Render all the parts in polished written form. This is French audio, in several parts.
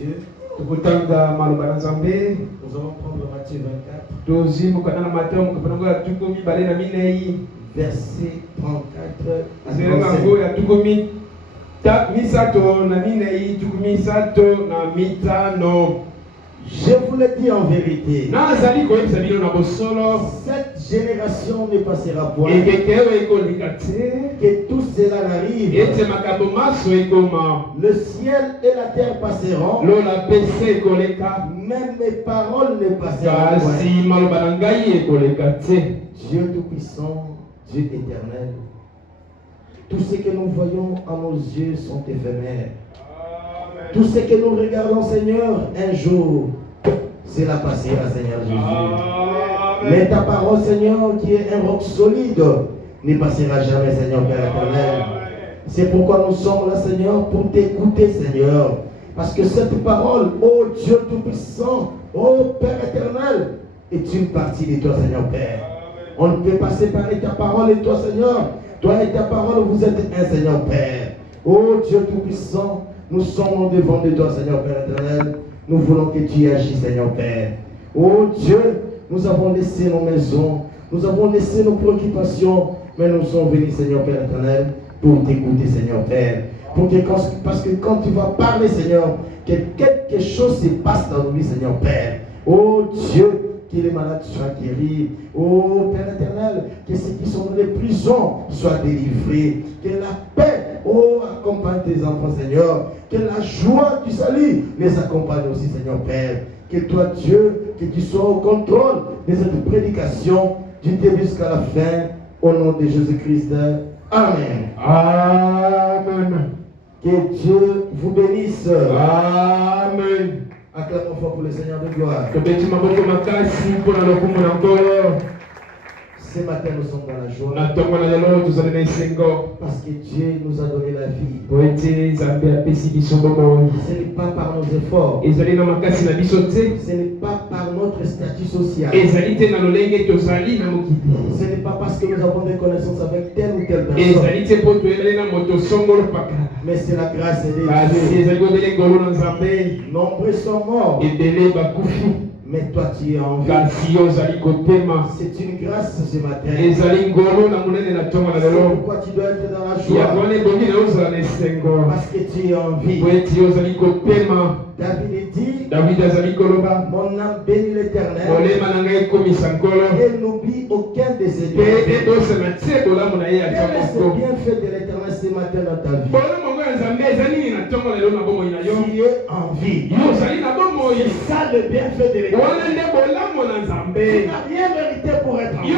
Dieu. Nous allons prendre Matthieu 24. Verset 34 à 35. Je vous le dis en vérité, cette génération ne passera point, que tout cela n'arrive. Le ciel et la terre passeront, même mes paroles ne passeront point. Dieu Tout-Puissant, Dieu éternel, tout ce que nous voyons à nos yeux sont éphémères. Tout ce que nous regardons, Seigneur, un jour, cela passera, Seigneur Jésus. Mais ta parole, Seigneur, qui est un roc solide, ne passera jamais, Seigneur Père éternel. C'est pourquoi nous sommes là, Seigneur, pour t'écouter, Seigneur. Parce que cette parole, ô Dieu Tout-Puissant, ô Père éternel, est une partie de toi, Seigneur Père. On ne peut pas séparer ta parole et toi, Seigneur. Toi et ta parole, vous êtes un, Seigneur Père. Ô Dieu Tout-Puissant, nous sommes devant de toi, Seigneur Père éternel. Nous voulons que tu agisses, Seigneur Père. Oh Dieu, nous avons laissé nos maisons, nous avons laissé nos préoccupations, mais nous sommes venus, Seigneur Père éternel, pour t'écouter, Seigneur Père. Parce que quand tu vas parler, Seigneur, que quelque chose se passe dans nos vies, Seigneur Père. Oh Dieu, que les malades soient guéris. Oh Père éternel, que ceux qui sont dans les prisons soient délivrés. Que la paix, oh, accompagne tes enfants, Seigneur. Que la joie du salut les accompagne aussi, Seigneur Père. Que toi, Dieu, que tu sois au contrôle de cette prédication du début jusqu'à la fin. Au nom de Jésus-Christ. Amen. Amen. Que Dieu vous bénisse. Amen. Acclamons fort pour le Seigneur de gloire. Ce matin, nous sommes dans la joie. Parce que Dieu nous a donné la vie. Ce n'est pas par nos efforts. Ce n'est pas par notre statut social. Ce n'est pas parce que nous avons des connaissances avec telle ou telle personne. Mais c'est la grâce de Dieu. Nombreux sont morts. Mais toi tu es en vie. C'est une grâce ce matin. C'est pourquoi tu dois être dans la joie. Parce que tu es en vie. David dit, mon âme bénit l'Éternel et n'oublie aucun de ses bienfaits. Quel est ce bienfait de l'Éternel ce matin dans ta vie? Tu es en vie. C'est ça le bienfait de l'Éternel. Tu n'as rien mérité pour être en vie.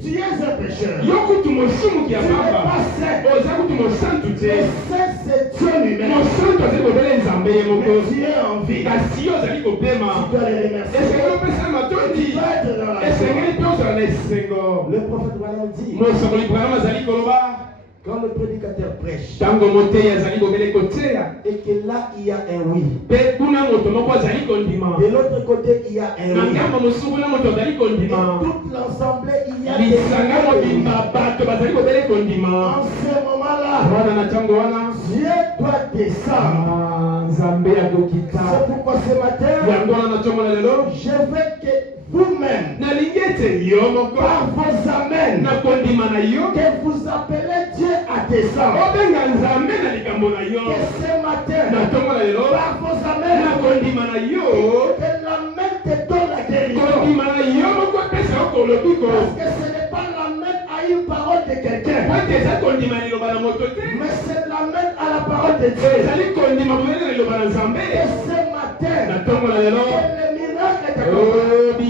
Tu es un pécheur. Tu n'es pas saint. C'est Dieu lui-même. Mais tu es en vie. Tu dois les remercier. Tu dois être dans la joie. Le prophète Branham dit, quand le prédicateur prêche et que là il y a un oui, de l'autre côté il y a un oui, et toute l'assemblée il y a des en ce moment-là, Dieu doit descendre. C'est pourquoi ce matin, je veux que vous-même, par vos amens, que vous appelez Dieu à descendre. Que ce matin, par vos amens, que la main te donne la guérison. Parce que ce n'est pas la main à une parole de quelqu'un, mais c'est la main à la parole de Dieu. Et ce matin, que le miracle est accompli.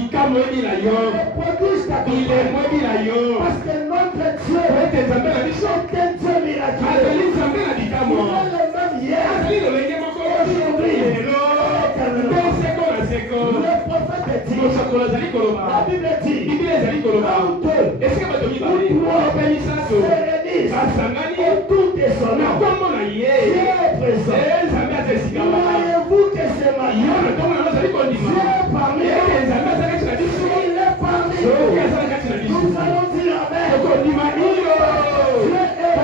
Parce que notre Dieu est un Dieu miraculeux. Il est le même hier, aujourd'hui, le prophète dit, la Bible dit, se réunissent autour de son nom. Dieu est présent. Voyez-vous que ce matin, Dieu est parmi nous. Il est parmi nous. Nous allons dire Amen. Dieu est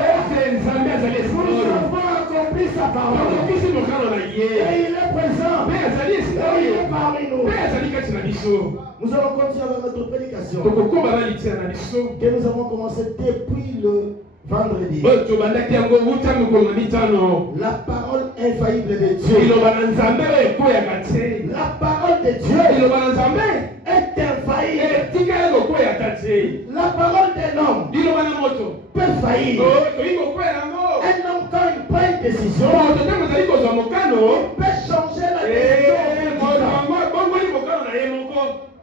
il est présent. Et il est parmi nous. Nous allons continuer avec notre prédication que nous avons commencé depuis le vendredi. La parole infaillible de Dieu. La parole de Dieu est infaillible. La parole d'un homme peut faillir. Un homme, quand il prend une décision, il peut changer la décision.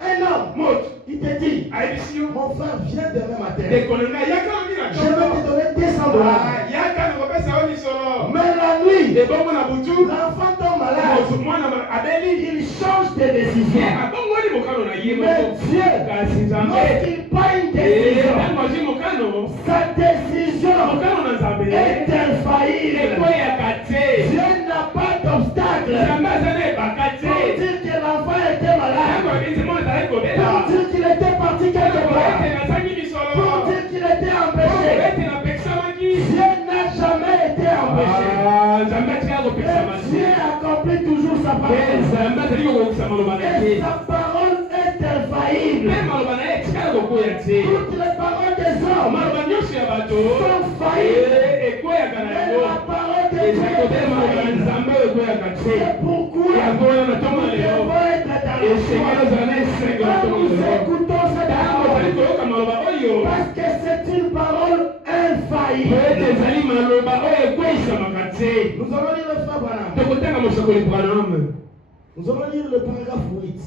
Un homme, il te dit, mon frère, viens demain matin. Je vais te donner $200. Mais la nuit, l'enfant tombe malade. Il change de décision. Mais Dieu, lorsqu'il prend une décision, sa décision est infaillible. Dieu n'a pas d'obstacle pour dire que l'enfant était malade, pour dire qu'il était parti quelque part, pour dire qu'il était empêché. Dieu n'a jamais été empêché. Dieu accomplit toujours sa parole. Et sa parole est infaillible. Toutes les paroles des hommes sont faillibles. Mais la parole de Dieu est infaillible. C'est pourquoi nous devons être dans le choix. Quand nous écoutons cette parole, parce que c'est une parole infaillible. Nous allons lire le frère Branham. Nous allons lire le paragraphe 8.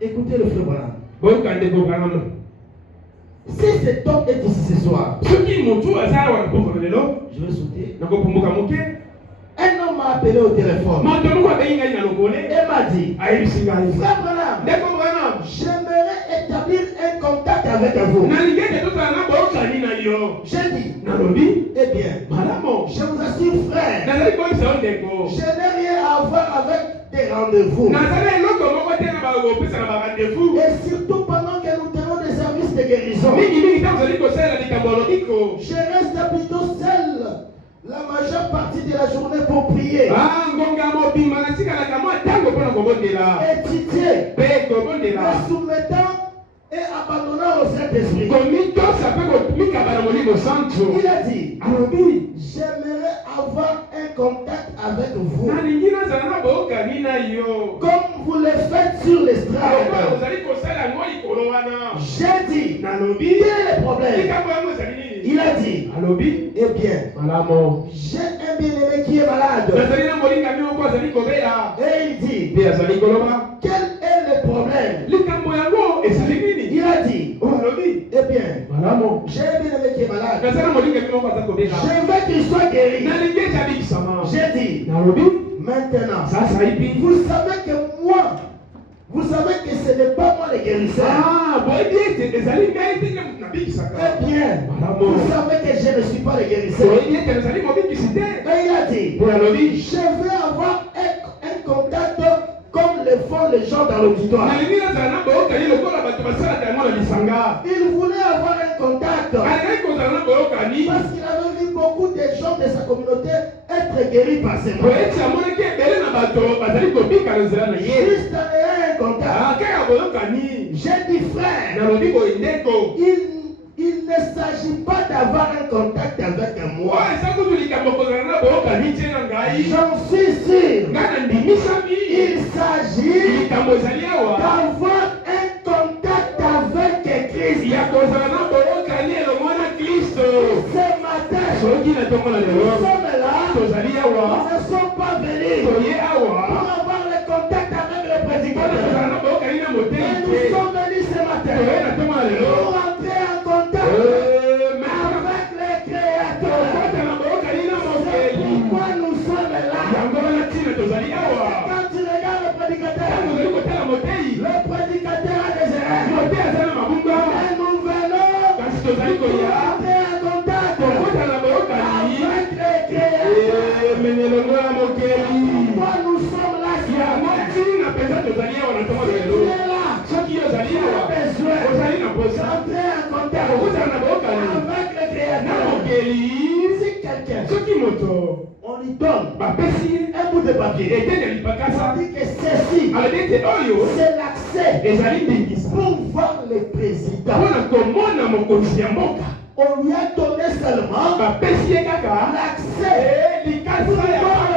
Écoutez le frère Branham. Si cet homme est ici ce soir, je vais sauter. Un homme m'a appelé au téléphone et m'a dit, frère Branham, j'aimerais établir un contact avec vous. J'ai dit, eh bien, je vous assure frère, je n'ai rien à voir avec des rendez-vous. Et surtout pendant que nous tenons des services de guérison, je reste plutôt seul la majeure partie de la journée pour prier, étudier, me soumettant et abandonnant au Saint-Esprit. Il a dit, j'aimerais avoir un contact avec vous, comme vous le faites sur l'estrade. J'ai dit, quel est le problème? Il a dit, eh bien, j'ai un bien-aimé qui est malade. Et il dit, quel est le problème? Il a dit, eh bien, j'ai un bien-aimé qui est malade. Je veux qu'il soit guéri. J'ai dit, maintenant, vous savez que ce n'est pas moi le guérisseur. Eh bien, vous savez que je ne suis pas le guérisseur. Et il a dit, je veux avoir un contact comme le font les gens dans l'auditoire. Il voulait avoir un contact parce qu'il avait vu beaucoup de gens de sa communauté être guéris par ces mots. Juste un contact. J'ai dit frère, il ne s'agit pas d'avoir un contact avec moi. J'en suis sûr. Il s'agit d'avoir un contact avec Christ. Ce matin, nous sommes là. Nous ne sommes pas venus pour avoir le contact avec le prédicateur. Mais nous sommes venus ce matin pour entrer en contact avec le Créateur. C'est pourquoi nous sommes là. Quand tu regardes le prédicateur a des erreurs. Mais nous venons pour entrer en contact avec le Créateur. Pourquoi nous sommes là? Si tu es là, tu as besoin d'entrer en contact avec le Créateur. Si quelqu'un, on lui donne un bout de papier, on dit que ceci, c'est l'accès pour voir les présidents. On lui a donné seulement l'accès pour voir